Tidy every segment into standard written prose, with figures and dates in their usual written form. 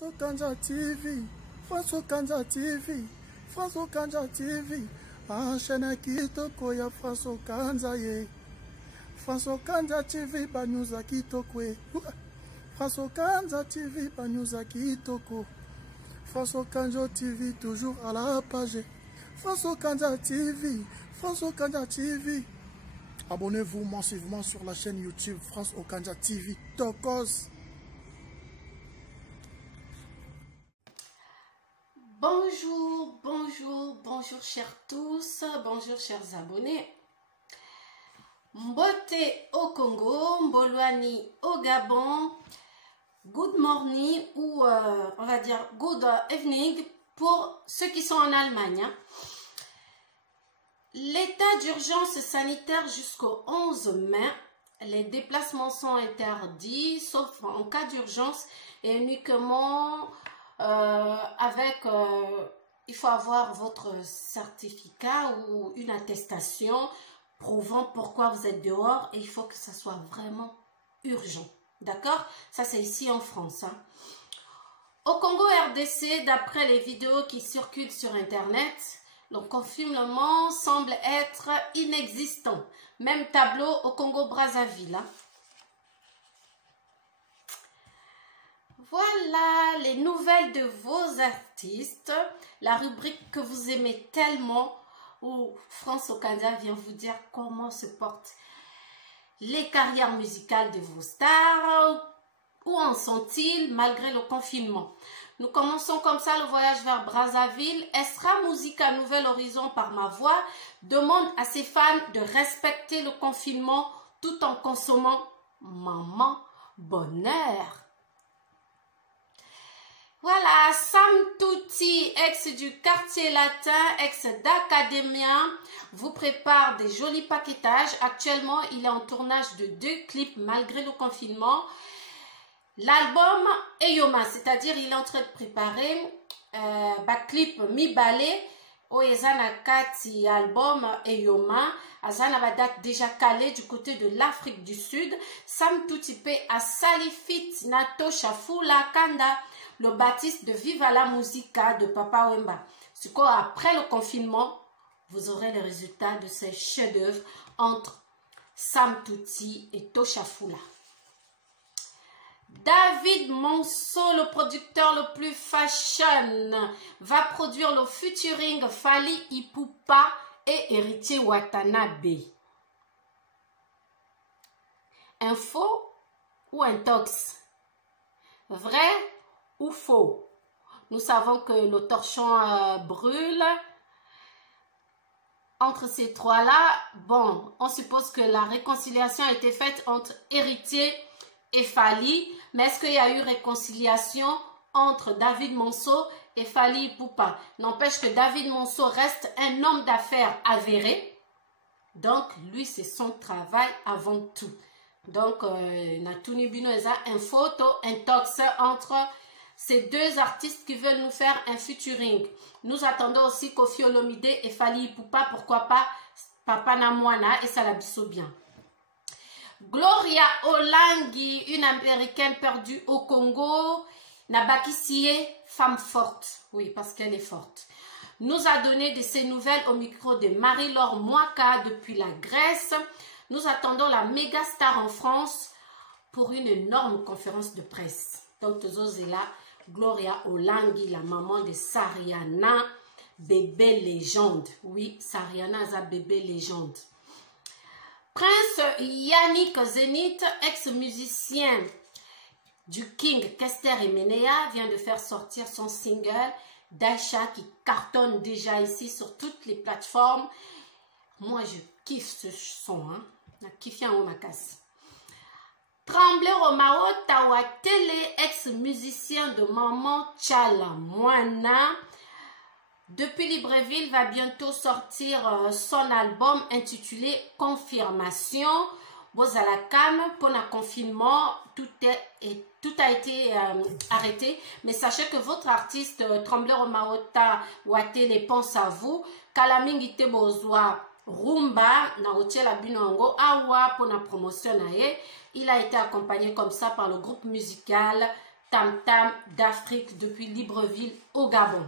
Okanja TV, France Okanja TV, France Okanja TV. Chaîne kitoko ya France Okanja ye. France Okanja TV banyuza kitoko ye. France Okanja TV banyuza kitoko. France Okanja TV toujours à la page. France Okanja TV, France Okanja TV. Abonnez-vous massivement sur la chaîne YouTube France Okanja TV Tokos. Bonjour, bonjour, bonjour chers tous, bonjour chers abonnés. Mbote au Congo, Mbolwani au Gabon, good morning ou on va dire good evening pour ceux qui sont en Allemagne. L'état d'urgence sanitaire jusqu'au 11 mai, les déplacements sont interdits sauf en cas d'urgence et uniquement il faut avoir votre certificat ou une attestation prouvant pourquoi vous êtes dehors et il faut que ça soit vraiment urgent. D'accord? Ça, c'est ici en France. Hein. Au Congo RDC, d'après les vidéos qui circulent sur Internet, le confinement semble être inexistant. Même tableau au Congo-Brazzaville. Hein. Voilà les nouvelles de vos artistes, la rubrique que vous aimez tellement, où France Okanja vient vous dire comment se portent les carrières musicales de vos stars, où en sont-ils malgré le confinement. Nous commençons comme ça le voyage vers Brazzaville. Estra Musica Nouvel Horizon par ma voix demande à ses fans de respecter le confinement tout en consommant Maman Bonheur. Voilà, Sam Touti, ex du quartier latin, ex d'Academia, vous prépare des jolis paquetages. Actuellement, il est en tournage de 2 clips malgré le confinement. L'album Eyoma, c'est-à-dire il est en train de préparer clip mi-balé au Ezana Kati album Eyoma. Azana va date déjà calée du côté de l'Afrique du Sud. Sam Touti pe a Salifit Nato Shafula Kanda. Le baptiste de Viva la Musica de Papa Wemba. Après le confinement, vous aurez les résultats de ces chefs-d'œuvre entre Sam Touti et Tosha Fula. David Monceau, le producteur le plus fashion, va produire le featuring Fally Ipupa et Héritier Watanabe. Info ou intox? Vrai ou faux? Nous savons que le torchon brûle. Entre ces trois-là, bon, on suppose que la réconciliation a été faite entre Héritier et Fally. Mais est-ce qu'il y a eu réconciliation entre David Monceau et Fally Ipupa? N'empêche que David Monceau reste un homme d'affaires avéré. Donc, lui, c'est son travail avant tout. Donc, Natuni Bino eza un photo, un tox entre ces 2 artistes qui veulent nous faire un featuring. Nous attendons aussi Koffi Olomide et Fally Ipupa, pourquoi pas Papa Namwana et Salabiso bien. Gloria Olangi, une américaine perdue au Congo, Nabaki Sié, femme forte. Oui, parce qu'elle est forte. Nous a donné de ses nouvelles au micro de Marie-Laure Mwaka depuis la Grèce. Nous attendons la méga star en France pour une énorme conférence de presse. Donc, là, Gloria Olangi, la maman de Sariana, bébé légende. Oui, Sariana est un bébé légende. Prince Yannick Zénith, ex-musicien du King Kester et Menea, vient de faire sortir son single Daisha qui cartonne déjà ici sur toutes les plateformes. Moi, je kiffe ce son. Hein. Je kiffe un omakas. Tremblay Romao Tawatele, ex-musicien de Maman Tchala Moana, depuis Libreville, va bientôt sortir son album intitulé Confirmation. Bozalakam, pour le confinement, tout a été arrêté. Mais sachez que votre artiste Tremblay Romao Tawatele pense à vous. Kalamingite Bozwa Rumba, na Otiela Binongo, Awa pour la promotion. Il a été accompagné comme ça par le groupe musical Tam Tam d'Afrique depuis Libreville au Gabon.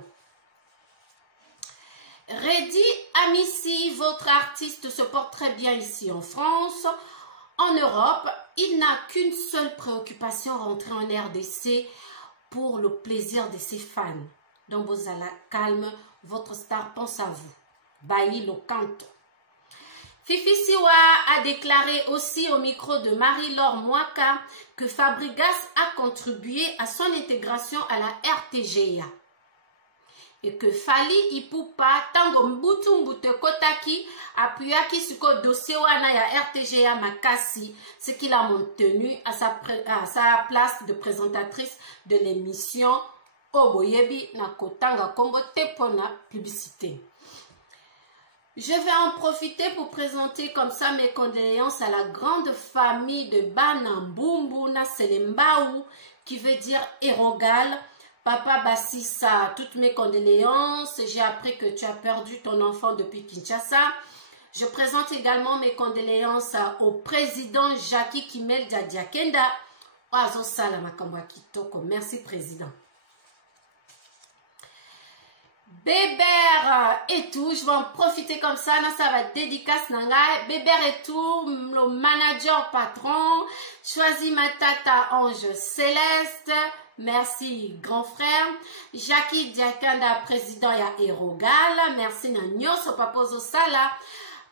Reddy Amissi, votre artiste se porte très bien ici en France. En Europe, il n'a qu'une seule préoccupation, rentrer en RDC pour le plaisir de ses fans. Donc, Bozala, calme, votre star pense à vous. Bailly le canto. Fifi Siwa a déclaré aussi au micro de Marie-Laure Mwaka que Fabregas a contribué à son intégration à la RTGA. Et que Fally Ipupa, tango mbutu mbute kotaki, appuyaki sur le dossier wana ya RTGA Makasi, ce qu'il a maintenu à sa place de présentatrice de l'émission Oboyebi na kotanga kombo tepona publicité. Je vais en profiter pour présenter comme ça mes condoléances à la grande famille de Banambumbu na Selembaou, qui veut dire Erogal. Papa Bassissa, toutes mes condoléances. J'ai appris que tu as perdu ton enfant depuis Kinshasa. Je présente également mes condoléances au président Jackie Kimel Diakenda. Oazo Salama Kambwa Kitoko. Merci, président. Bébert et tout, je vais en profiter comme ça, ça va dédicace Nanga. Bébert et tout, le manager patron, choisis ma tata ange céleste. Merci grand frère. Jackie Diakanda, président ya Erogal. Merci Nagnos, Papozo Sala.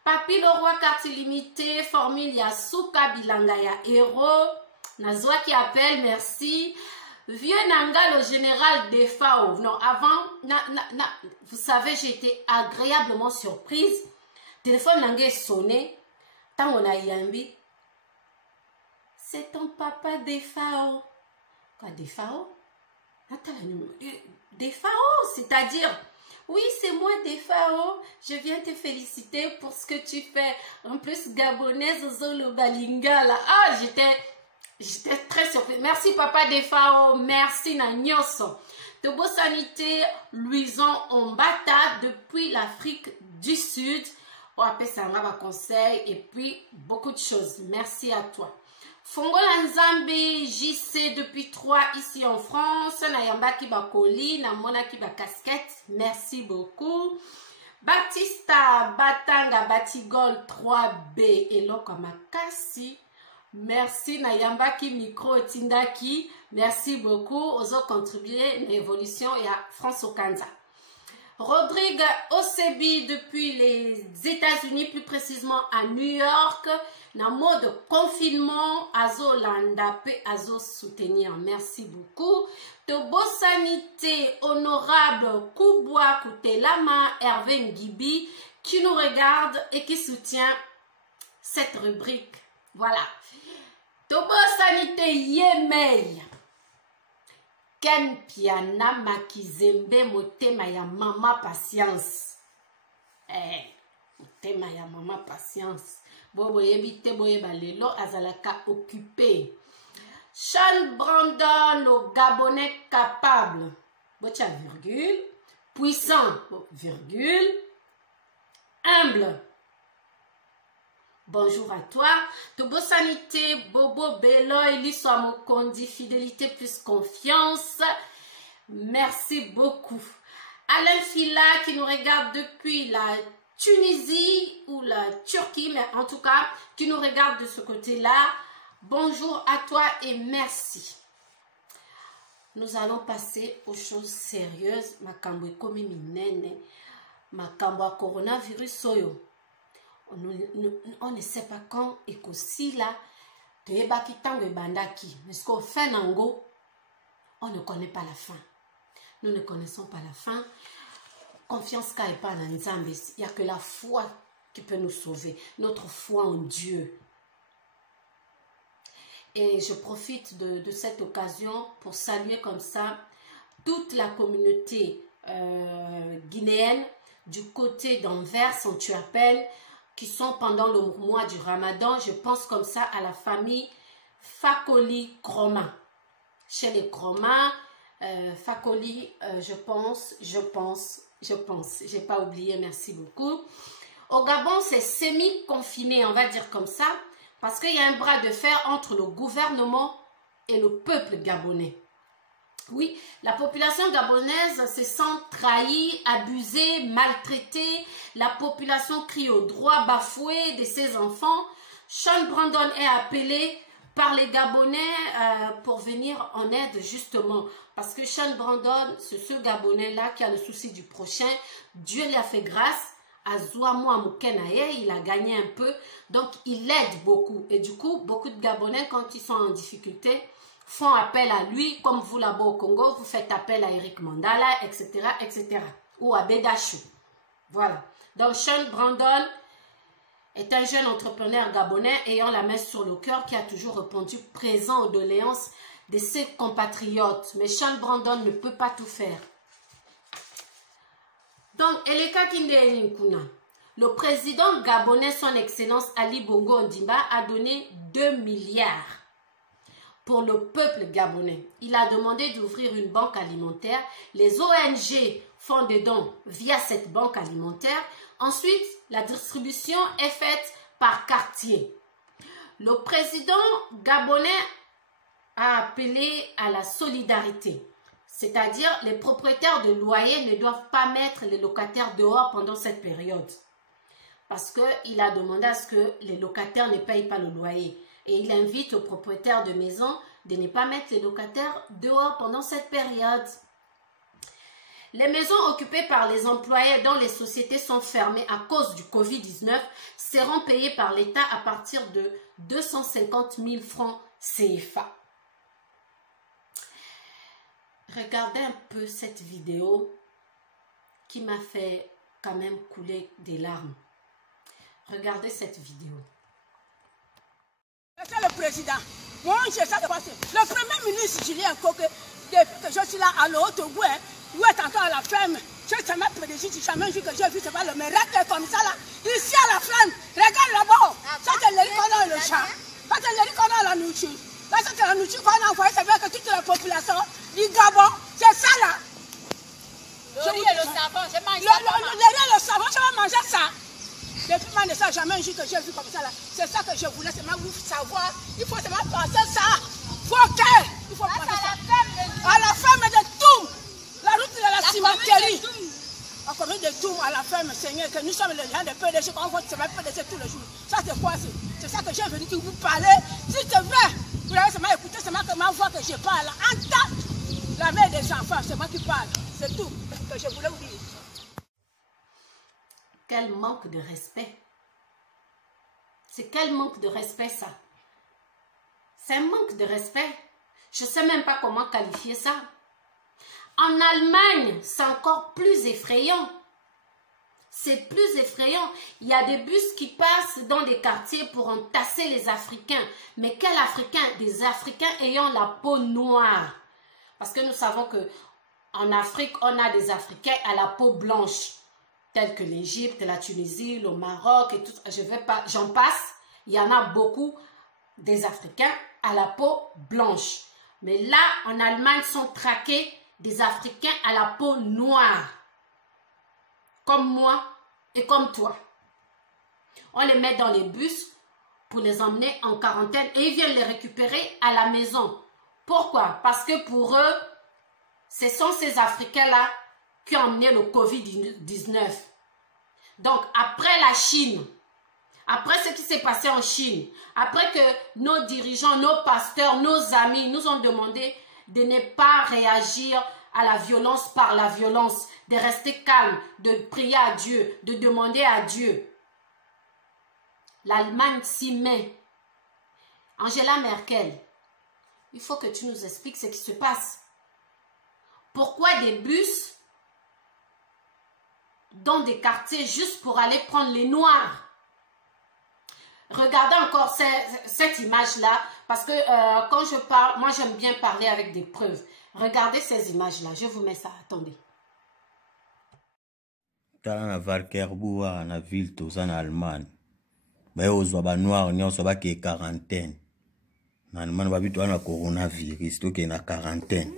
Papi le roi carte illimitée, formule ya Souka Bilanga ya Hero. Nazwa qui appelle, merci. Vieux Nanga, le général Defao. Non, avant, vous savez, j'ai été agréablement surprise. Téléphone Nanga est sonné. Tant on a yambi. C'est ton papa Defao. Quoi, Defao? Defao, c'est-à-dire, oui, c'est moi Defao. Je viens te féliciter pour ce que tu fais. En plus, gabonaise, Zolo Balingala. Ah, j'étais très surprise. Merci papa Defao, merci Nagnoso. De beau sanité, Louison Ombata depuis l'Afrique du Sud. On appelle ça un conseil et puis beaucoup de choses. Merci à toi. Fongola Nzambe, JC depuis 3 ici en France. Nayamba Kibakoli, Namona Kiba casquette. Merci beaucoup. Baptista Batanga Batigol 3B et Lokamakasi. Merci Nayambaki Micro Tindaki. Merci beaucoup. Aux autres contribué à l'évolution et à France Okanza. Rodrigue Osebi depuis les États-Unis, plus précisément à New York. Dans mode confinement, Azo Landape, Azo soutenir. Merci beaucoup. De beau sanité, honorable Kouboua Koutelama, Hervé Ngibi, qui nous regarde et qui soutient cette rubrique. Voilà. Tobo sanité Yemei. Ken Piana Makizembe Motema ya mama patience. Motema ya mama patience. Bobo yebite boye balelo azalaka occupé. Sean Brandon, le Gabonais capable. Botia virgule. Puissant, virgule. Humble. Bonjour à toi. Tobo sanité, Bobo Beloy, Lissoa Mokondi, fidélité plus confiance. Merci beaucoup. Alain Fila qui nous regarde depuis la Tunisie ou la Turquie, mais en tout cas, qui nous regarde de ce côté-là. Bonjour à toi et merci. Nous allons passer aux choses sérieuses. Makambo ekomi minene. Makambo a coronavirus soyo. On ne sait pas quand et qu'aussi là, mais ce qu'on fait nango, on ne connaît pas la fin. Nous ne connaissons pas la fin. Confiance qu'il n'y a pas dans Nzambe. Il n'y a que la foi qui peut nous sauver. Notre foi en Dieu. Et je profite de cette occasion pour saluer comme ça toute la communauté guinéenne du côté d'Anvers, on tu appelles, qui sont pendant le mois du Ramadan. Je pense comme ça à la famille Fakoli Kroma. Chez les Kroma, Fakoli, je pense. J'ai pas oublié, merci beaucoup. Au Gabon, c'est semi-confiné, on va dire comme ça, parce qu'il y a un bras de fer entre le gouvernement et le peuple gabonais. Oui, la population gabonaise se sent trahie, abusée, maltraitée. La population crie au droit bafoué de ses enfants. Sean Brandon est appelé par les Gabonais pour venir en aide justement. Parce que Sean Brandon, c'est ce Gabonais-là qui a le souci du prochain. Dieu lui a fait grâce. À Zouamou Amoukenaye, il a gagné un peu. Donc, il aide beaucoup. Et du coup, beaucoup de Gabonais, quand ils sont en difficulté, font appel à lui. Comme vous là-bas au Congo, vous faites appel à Eric Mandala, etc., etc. Ou à Bédachou. Voilà. Donc, Sean Brandon est un jeune entrepreneur gabonais ayant la main sur le cœur qui a toujours répondu présent aux doléances de ses compatriotes. Mais Sean Brandon ne peut pas tout faire. Donc, Eleka Kinde Nkuna, le président gabonais, son excellence Ali Bongo Ondimba, a donné 2 milliards pour le peuple gabonais. Il a demandé d'ouvrir une banque alimentaire. Les ONG font des dons via cette banque alimentaire. Ensuite, la distribution est faite par quartier. Le président gabonais a appelé à la solidarité. C'est-à-dire, les propriétaires de loyers ne doivent pas mettre les locataires dehors pendant cette période. Parce qu'il a demandé à ce que les locataires ne payent pas le loyer. Et il invite aux propriétaires de maisons de ne pas mettre les locataires dehors pendant cette période. Les maisons occupées par les employés dont les sociétés sont fermées à cause du Covid-19 seront payées par l'État à partir de 250 000 francs CFA. Regardez un peu cette vidéo qui m'a fait quand même couler des larmes. Regardez cette vidéo. C'est le président. Moi, j'ai ça de passer. Le premier ministre Julien Koké, depuis que je suis là à l'Haut-Togo, où est encore à la ferme, je ne sais même pas si jamais que j'ai vu, c'est pas le miracle comme ça là. Ici à la ferme, regarde là-bas. Ça c'est le riz qu'on a le chat. Ça c'est le riz qu'on a la nourriture. Là c'est la nourriture qu'on a envoyée, c'est vrai que toute la population du Gabon, c'est ça là. Le riz et le savon, je mange ça. Le riz et le savon, je vais manger ça. Depuis ma naissance, jamais un jour que j'ai vu comme ça là. C'est ça que je voulais seulement vous savoir. Il faut seulement penser ça. Faut qu'elle. Il faut penser ça. À la ferme de Toum. La route de la cimenterie. À commune de Toum, à la ferme, Seigneur, que nous sommes les gens de PDG, qu'on vote seulement PDG tous les jours. Ça c'est quoi? C'est ça que j'ai venu vous parler. Si c'est vrai, vous avez seulement écouté, seulement que ma voix que je parle. Entends la mère des enfants, c'est moi qui parle. C'est tout que je voulais vous dire. Quel manque de respect. C'est quel manque de respect ça. C'est un manque de respect. Je ne sais même pas comment qualifier ça. En Allemagne, c'est encore plus effrayant. C'est plus effrayant. Il y a des bus qui passent dans des quartiers pour entasser les Africains. Mais quels Africains? Des Africains ayant la peau noire. Parce que nous savons qu'en Afrique, on a des Africains à la peau blanche. Tels que l'Égypte, la Tunisie, le Maroc et tout. J'en passe. Il y en a beaucoup des Africains à la peau blanche. Mais là, en Allemagne, sont traqués des Africains à la peau noire. Comme moi et comme toi. On les met dans les bus pour les emmener en quarantaine et ils viennent les récupérer à la maison. Pourquoi? Parce que pour eux, ce sont ces Africains-là qui ont emmené le Covid-19. Donc, après la Chine, après ce qui s'est passé en Chine, après que nos dirigeants, nos pasteurs, nos amis nous ont demandé de ne pas réagir à la violence par la violence, de rester calme, de prier à Dieu, de demander à Dieu. L'Allemagne s'y met. Angela Merkel, il faut que tu nous expliques ce qui se passe. Pourquoi des bus dans des quartiers juste pour aller prendre les Noirs? Regardez encore cette image-là, parce que quand je parle, moi j'aime bien parler avec des preuves. Regardez ces images-là, je vous mets ça, attendez. Tala na Valkerbourg, na ville toza na Allemagne. Ba ozwa ba noir nyonso ba ke quarantaine. Na Allemagne ba bitu na coronavirus to ke na quarantaine.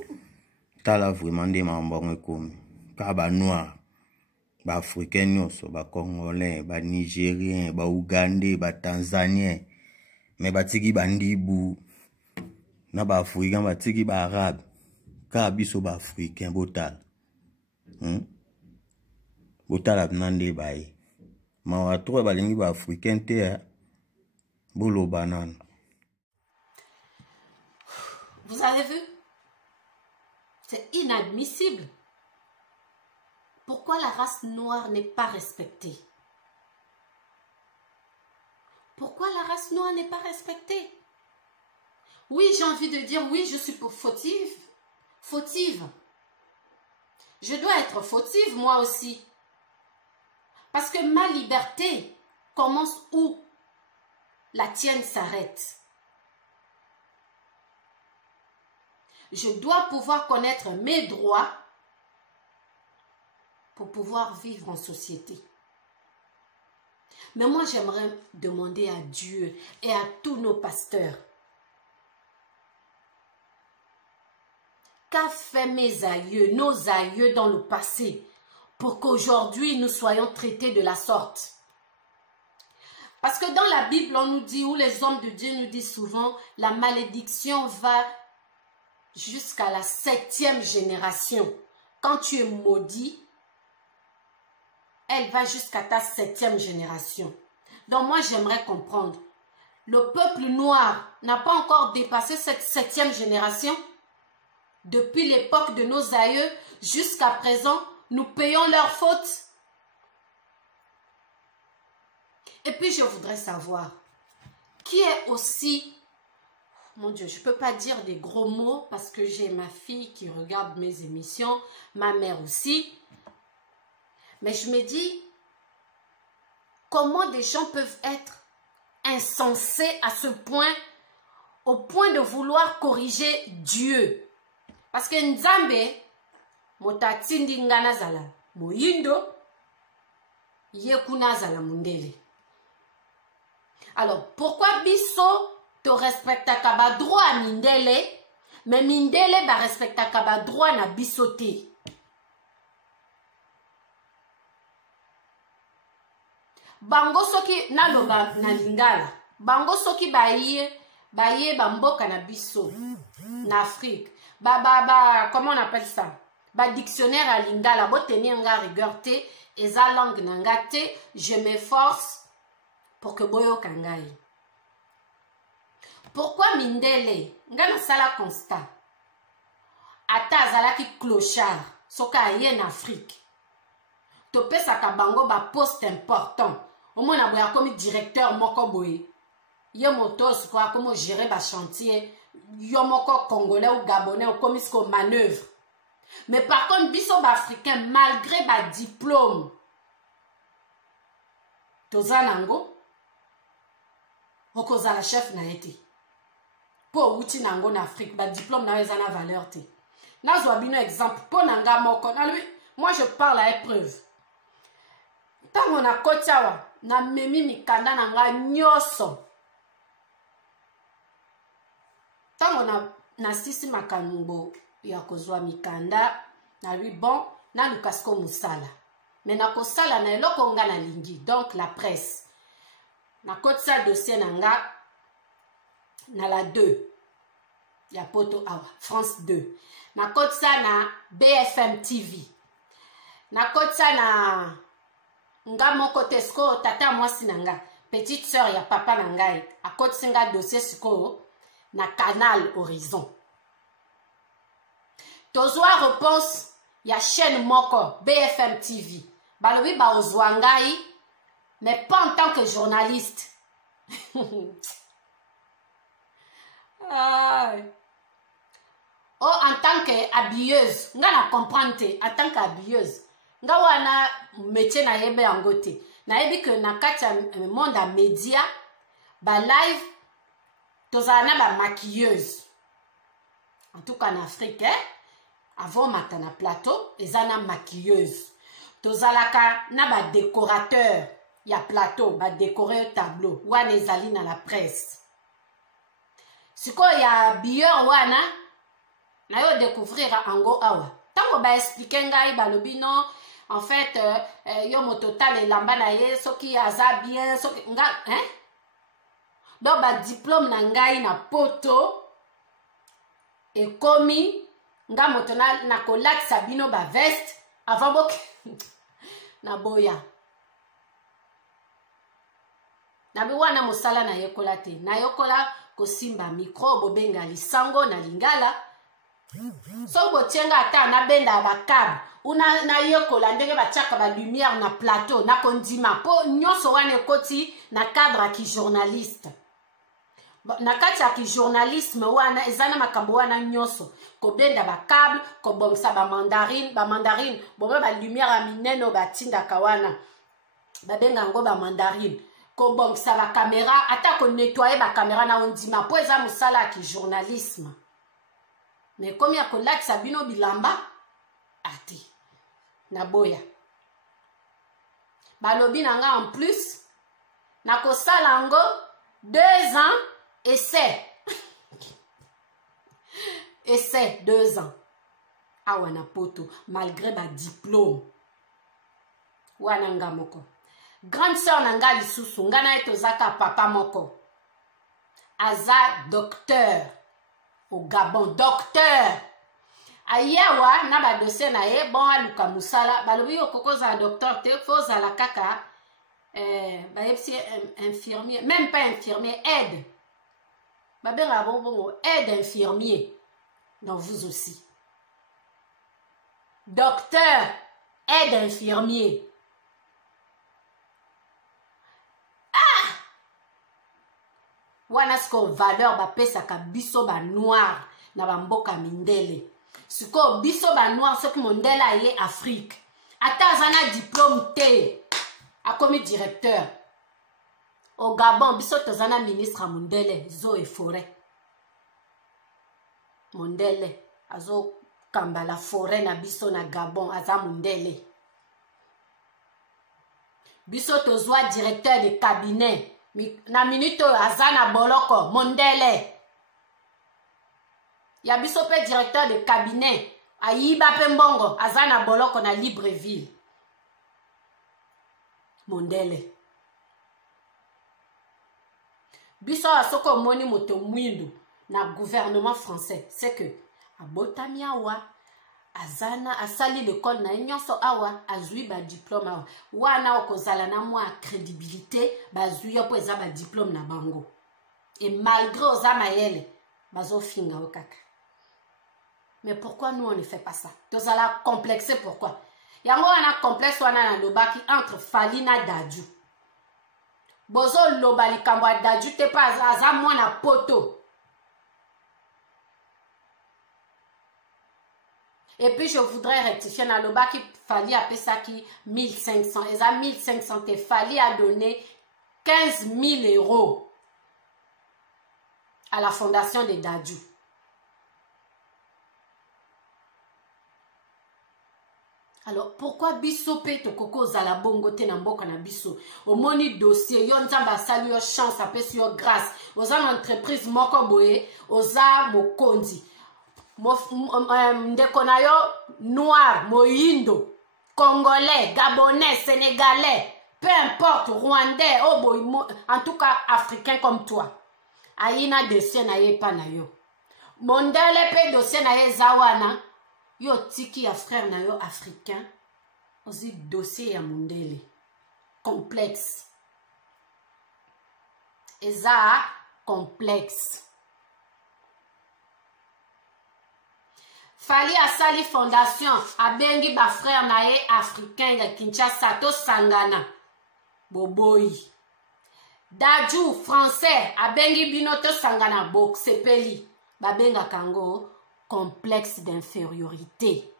Tala vraiment des mambo comme ka ba noir, ba africain nyonso, ba congolais, ba nigérien, ba ougandais, ba tanzanien. Mais ba tiki ba ndibu na ba africain ba tiki ba arabe. ka biso ba africain botal botal abnande baye ma wa to balingi ba africain te bolo banane. Vous avez vu? C'est inadmissible. Pourquoi la race noire n'est pas respectée? Pourquoi la race noire n'est pas respectée? Oui, j'ai envie de dire, oui, je suis fautive. Fautive. Je dois être fautive, moi aussi. Parce que ma liberté commence où la tienne s'arrête. Je dois pouvoir connaître mes droits pour pouvoir vivre en société. Mais moi, j'aimerais demander à Dieu et à tous nos pasteurs, qu'a fait mes aïeux, nos aïeux dans le passé, pour qu'aujourd'hui nous soyons traités de la sorte? Parce que dans la Bible, on nous dit, ou les hommes de Dieu nous disent souvent, la malédiction va jusqu'à la 7e génération. Quand tu es maudit, elle va jusqu'à ta 7e génération. Donc moi, j'aimerais comprendre. Le peuple noir n'a pas encore dépassé cette 7e génération. Depuis l'époque de nos aïeux jusqu'à présent, nous payons leurs fautes. Et puis, je voudrais savoir, qui est aussi... Mon Dieu, je ne peux pas dire des gros mots parce que j'ai ma fille qui regarde mes émissions, ma mère aussi. Mais je me dis, comment des gens peuvent être insensés à ce point, au point de vouloir corriger Dieu? Parce que Nzambe, motatindi ngana zala, moyindo, yekuna zala mundele. Alors, pourquoi biso te respecta kaba droit à mindele, mais mindele ba respecta kaba droit na bisote? Bango soki na loba na lingala, bango soki baye bamboka na biso na Afrique. Comment on appelle ça? Dictionnaire à lingala, bo tenir nga rigueur te, eza langue nanga te, je m'efforce pour que boyo kangai. Pourquoi mindele? Nga na sala constat. Ata azalaki clochard, soka aye en Afrique. Topé sa kabango ba poste important. Au moins, on a comme directeur moko boye. Ye motos quoi, comment gérer ba chantier. Yo moko congolais ou gabonais ou comme isko manœuvre. Mais par contre, biso ba africain malgré ba diplôme. Tozanango. Okoza la chef na été. Po uti nango na Afrique, ba diplôme na ezana valeur te. Na zo bino exemple po nanga moko na lui. Moi je parle à épreuve. Tango na kotiawa na memi mikanda nanga nyoso. Tango na sisi makanumbo ya kozwa mikanda na lui bon na lukasko musala. Mais na kosala na eloko nga na lingi, donc la presse. Na kotia dossier nanga na la 2. Ya poto awa, France 2. Na kotia na BFM TV. Na kotia na nga moko tesko tata mwasi nanga, petite sœur ya papa nangai, a kotia nga dossier siko na Canal Horizon. Tozwa réponse ya chaîne moko BFM TV. Balobi ba ozwangai, mais pas en tant que journaliste. Oh, en tant qu'habilleuse. Nga na comprendre en tant qu'habilleuse. Nga wana métier na yebe angote. Na yebi que na kati monde à média, ba live, tozana ba maquilleuse. En tout cas en Afrique, avant matana plateau, ezana maquilleuse. Tozalaka na ba décorateur. Ya plateau, ba décorer tableau. Wana ezali na la presse. Siko ya bieur wana, na yo découvrir ango awa. Tango ba expliquer ngai balobi non, en fait, yo mo total elamba na ye, soki aza bien, soki nga, hein? Donc ba diplôme na ngai na poto, et komi, nga moto na kolakisa bino ba veste avant bok na boya na bi wana mosala na yekola te na yokola kosimba micro bobenga lisango na lingala so botienga ata na benda bakable una na yekola ndenge batiaka ba lumière na plateau na kondima po nyonso wana ekoti na cadre ki journaliste na kati ya ki journalisme wana ezana makambo wana nyonso kobenda bakable kobongisa bamandarine bombe ba lumière ya minene batindaka wana babenga ngo bamandarine kobongisa bakamera ata konettoye bakamera na ondima po eza mosala ya ki journalisme mais komi ya kolakisa bino bilamba ate na boya balobi na nga en plus na kosala ngo 2 ans essai essai 2 ans awa na poto malgré ba diplôme wana nga moko grande sœur na nga lisusu nga na ye tozaka papa moko aza docteur au Gabon docteur ayawa na ba dossier na ye bon aluka musala balobi okokoza docteur te fozala kaka bayepsi infirmier même pas infirmier aide babenga bongo aide infirmier donc vous aussi docteur aide infirmier wana siko valeur bapesaka biso ba noir na bamboka mindele siko biso ba noir soki mondele aye Afrique ata aza na diplôme te akomi directeur au Gabon biso toza na ministre mondele zo e forêt mondele azo kamba la forêt na biso na Gabon aza mondele biso tozwa directeur de cabinet na minute aza na boloko mondele ya biso pe directeur de cabinet ayiba pe mbongo aza na boloko na Libreville mondele biso asoko moni moto mwindu na gouvernement français c'est que abotami awa azana asali l'école na nyonso awa azui ba diplôme awa wana okozala na mwa crédibilité bazui po eza ba diplôme na bango et malgré ozama yele bazofinga okaka. Mais pourquoi nous on ne fait pas ça? Tozala complexé pourquoi? Yango wana complexe wana na lobaki entre Fally na Dadju. Bozo loba likambo ya Dadju te pas aza mwana poto. Et puis je voudrais rectifier na lobaki Fally a pesa ki 1500. Et ça 1500 te Fally a donné 15 000 € à la fondation de Dadju. Alors, pourquoi biso pe to koko zala bongo te na mboka na biso? Omoni dossier, yon nzamba sali yo chance, apesi yo grâce. Oza entreprise moko boye, oza mokondi. Ndeko na yo noir, moyindo, congolais, gabonais, sénégalais, peu importe, rwandais, oh boy, en tout cas africain comme toi. Aina dossier na ye pa na yo. Mondele pe dossier na ye zawana. Yo tiki ya frère na yo africain ozi dossier ya mondele complexe eza complexe. Fally asali fondation abengi ba frère na ye africain ya Kinshasa to sangana boboyi. Dadju français abengi bino to sangana bok sepeli babenga kango complexe d'infériorité.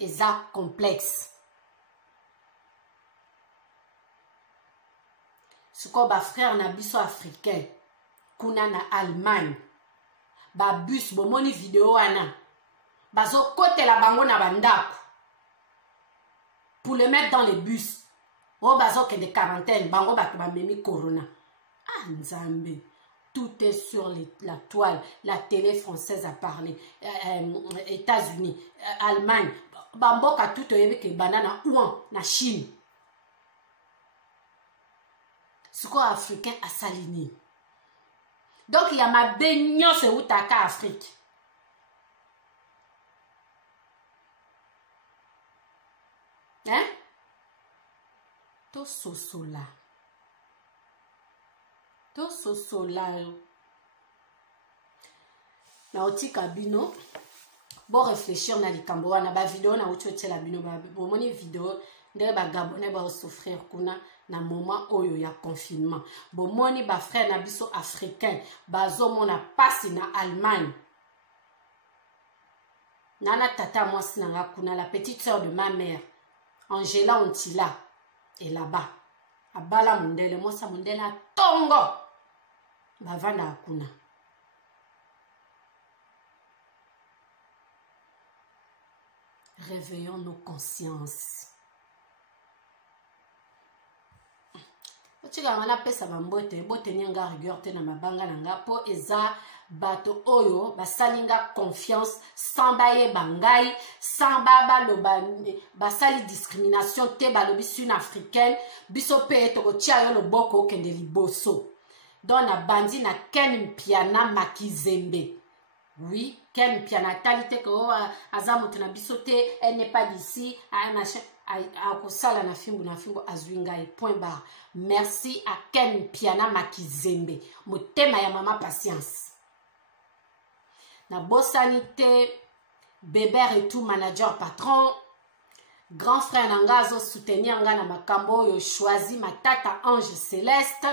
Et ça, complexe. Ce qu'on va frère na biso africain, kuna na Allemagne, ba bus, bo moni vidéo ana, bazo kote la bango na bandako, pour le mettre dans les bus. Oh bazo ke de quarantaine, bango ba memi corona. Ah, nzambe. Tout est sur la toile. La télé française a parlé. États-Unis, Allemagne. Bamboka tout est banana ouan na Chine. Ce qu'on africain a salini. Donc il y a ma baignon c'est où t'as qu'à Afrique. Hein? To sosola. To sosola. Na otika bino. Bon réfléchir na likambo wana ba vidéo na uchoche la bino ba bomoni vidéo nde ba gabonais ba souffrir kuna na moment oyo ya confinement. Bomoni ba frère na biso africain bazo mona passe na Allemagne. Nana tata moi sinanga kuna la petite sœur de ma mère Angela Ontila est là-bas. Abala mundele mosa mundela tongo. Bavanda kuna. Réveillons nos consciences. Otika ngana pesa bambote, bote nyanga rigueur te na mabanga nanga po eza bato oyo basalinga confiance sans baye bangai, sans baba loba basali discrimination te balobi sud africaine, biso pe to tia yo loboko kende liboso. Don na bandi na Ken Piana Makizembe. Oui, Ken Piana talite ko azamoto na biso te, elle n'est pas d'ici, machin. Akosala na fimbo azwingai point barre. Merci à Ken Piana Makizembe. Motema ya mama patience. Na bosanité Bébert et tout manager patron. Grand frère Nangazo soutenir nga na makambo yo choisi ma tata Ange Céleste.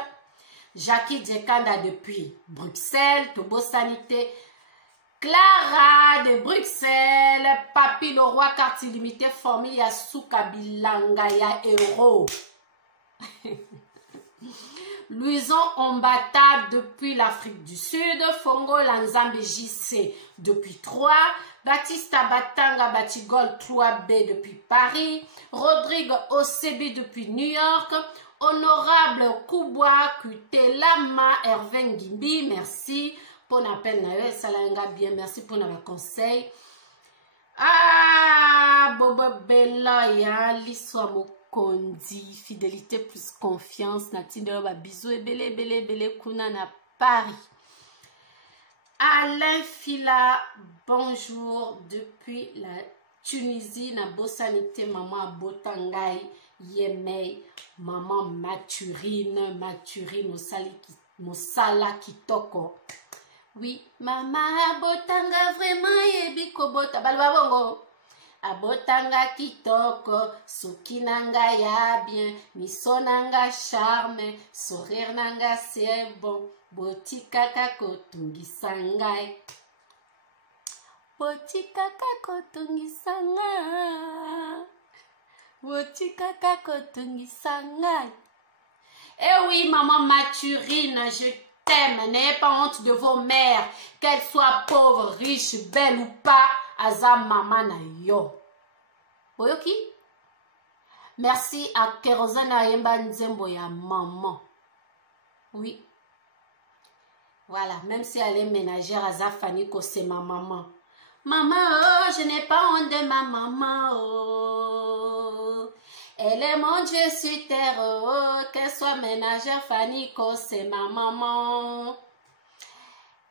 Jackie Djekanda depuis Bruxelles. To bosanité Clara de Bruxelles, Papi le roi carte illimitée, formule ya Souka Bilanga ya Héros. Louison Ombata depuis l'Afrique du Sud, Fongo Lanzambe JC depuis 3, Baptista Batanga Batigol 3B depuis Paris, Rodrigue Osebi depuis New York, Honorable Kubwa Kutelama Hervé Ngimbi, merci. Pour l'appel na ça l'a bien, merci pour le conseil. Ah, Bobo Bella ya l'histoire mokondi, fidélité plus confiance, Natine ba bisous et belé kuna na Paris. Alain Fila, bonjour depuis la Tunisie, na bosanité maman Botangai, Yemei, maman Maturine Mosala Kitoko. Oui, maman Botanga vraiment yebi kobota balwa bongo. Abotanga kitoko, suki nanga ya bien, miso nanga charme, sourire nanga c'est bon, botika kako tungisangai. Botika kako tungisangai. Botika kako tungisangai. Eh oui, maman Maturine, je t'aime, n'ayez pas honte de vos mères, qu'elles soient pauvres, riches, belles ou pas, aza maman na yo. Oyoki? Merci à Kerosana Yemba Nzembo ya maman. Oui. Voilà, même si elle est ménagère, aza Fanny ko c'est ma maman. Maman, oh, je n'ai pas honte de ma maman, oh. Elle est mon Dieu sur terre, oh, qu'elle soit ménagère, Fanny ko c'est ma maman.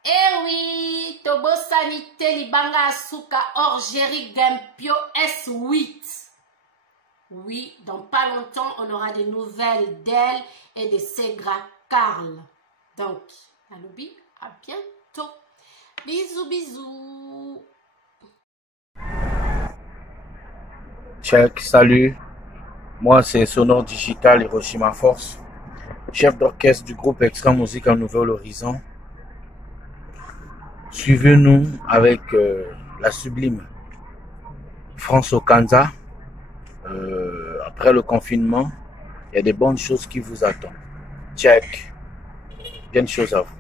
Eh oui, Tobo Sanité Libanga Asuka Orgérie Gempio S8. Oui, dans pas longtemps, on aura des nouvelles d'elle et de Segra Carl. Donc, Alobi, à bientôt. Bisous, bisous. Check, salut. Moi, c'est Sonore Digital Hiroshima Force, chef d'orchestre du groupe Extra Musique en Nouvel Horizon. Suivez-nous avec la sublime France Okanza. Après le confinement, il y a des bonnes choses qui vous attendent. Check. Bonnes choses à vous.